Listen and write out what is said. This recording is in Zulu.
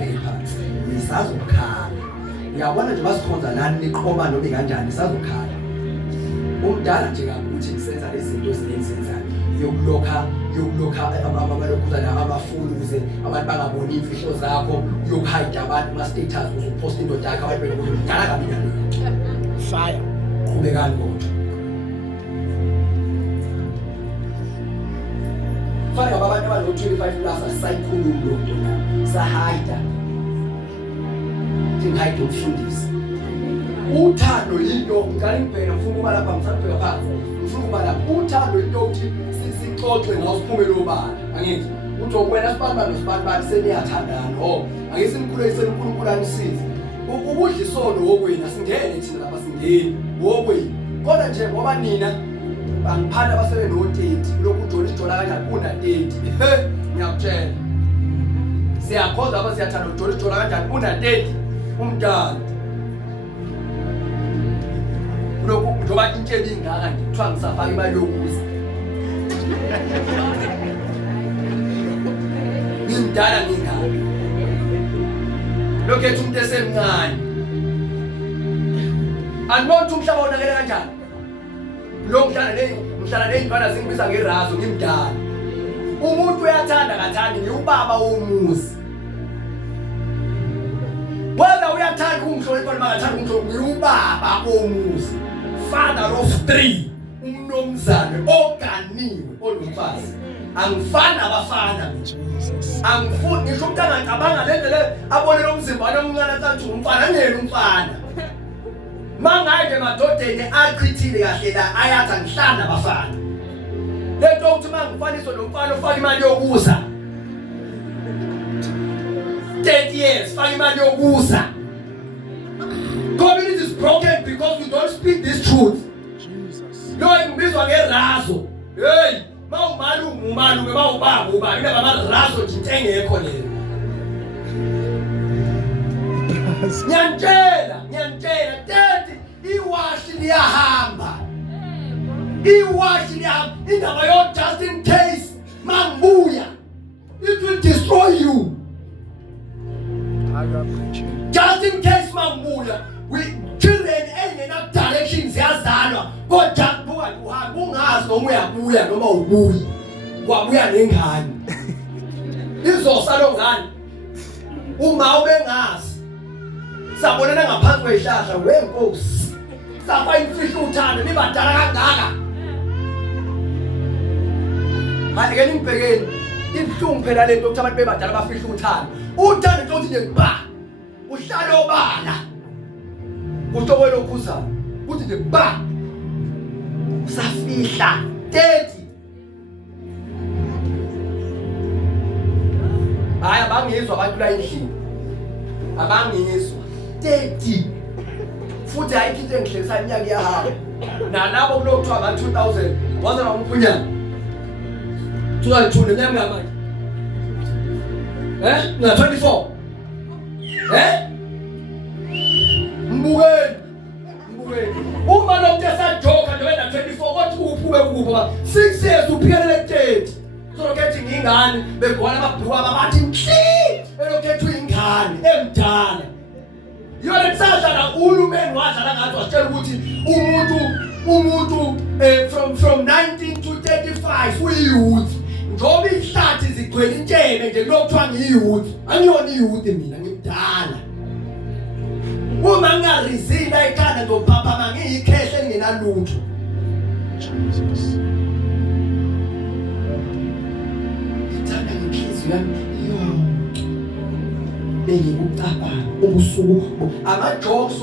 abheke phansi nisazokhala uyabona nje basikhonza nani niqoma noma kanjani nisazokhala umdala nje kakuthi kusenza izinto ezizenzayo yokulokha abalokhuzana abafuni ukuze abantu bangaboni imfihlo zakho yokuhide abantu ma status uzopost into yakho abantu bekubona udala kabi nalo fire qhubekani kodwa fire abantu abalo 25 plus asayikhuluma lo nto na sahide thingayide umfundisi uthando into ngicela ngibheke ngifuna ukuba lapha ngisabheka phansi ngifuna ukuba lapha uthando into uthi sixoxe ngawo siphumele obala angithi uthi okwena sibamba nosibani seniyathandana ake simkhulekisele uNkulunkulu anisize ukudla isono wokwena singene thina lapha singeni wokwena kodwa nje ngoba nina bangiphanda basebe no 30 lokhu uJohn idola kanjani kuna 30 ngiyakutshela siyakhoza aba siyathanda uJohn idola kanjani una 30 umdala lokhu njoba intsheli ingaka nje kuthiwa ngisafaka imali yokuza ngimdala ngingaka lokho ethi umuntu esemncane anibona umhlaba onakele kanjani lo mhlala nezingane zingibiza ngerazo ngimdala umuntu uyathanda kathandi ngiyubaba womuzi wena uyathanda umhlonipha noma akathanda umhlonipha ngiyubaba womuzi father of 3 umnomzane oganiwe olumfazi angifana abafana angifuni ngisho umuntu angacabanga lendele abone lo mzimba omncane athi umfana ngene umfana mangayike madodeni aqhithile kahle la ayathi angihlanda abafana lento ukuthi mangifaniswa nomfana ofaka imali yokuza 30 years faka imali yokuza. Community is broken because we don't speak this truth. Jesus. Lo ngibizwa ngerazo. Hey, mawumalume mawubaba uba into ngamaраzo nje engekho lelo. Ngiyantshela 30 iwashi liyahamba. Iwashi liyahamba indaba yo just in case mangibuya it will destroy you. Just in case mangibuya we children engena directions yazalwa kodwa uhamba ungazi noma uyabuya noma ubuyi wabuya nengane izosalo ngane uma ubengazi sabonana ngaphansi kwehlahla wenkosi safa imfihlo uthando nibadala kangaka manje ngimbhekeni ibhlungu phela lento ukuthi abantu bebadala bafihla uthando uthando into uthi nje ba uhlalo obala kutowela ukuzana uthi nje ba usafihla 30 hayi abangizwa abantu la endlini abangizwa 30 futhi ayikho engihlelisa iminyaka iyahamba nalabo kulokuthiwa nga 2000 wazana umpunyana 2002 nyanga manje na 24 mbukeni uma lo muntu esajoka nje wena 24 kodwa uphume kupho 6 years uphelele 30 sokethi ngingane begwala amabhuku abathi mhli elokhethu ingane emdala yona tsazana uhulumeni wadlala ngathi wasitshela ukuthi umuntu from 19 to 35 uyiyouth njoba ihlathi zigcwele intshebe nje lokuthiwa ngiyouth angiyona iyouth mina ngimdala uma ngarizila ekhanda ngopapa mangiyikhehle engenalutho Jesus ithanda inhliziyo yo bengikucabanga ubusuku ama jokes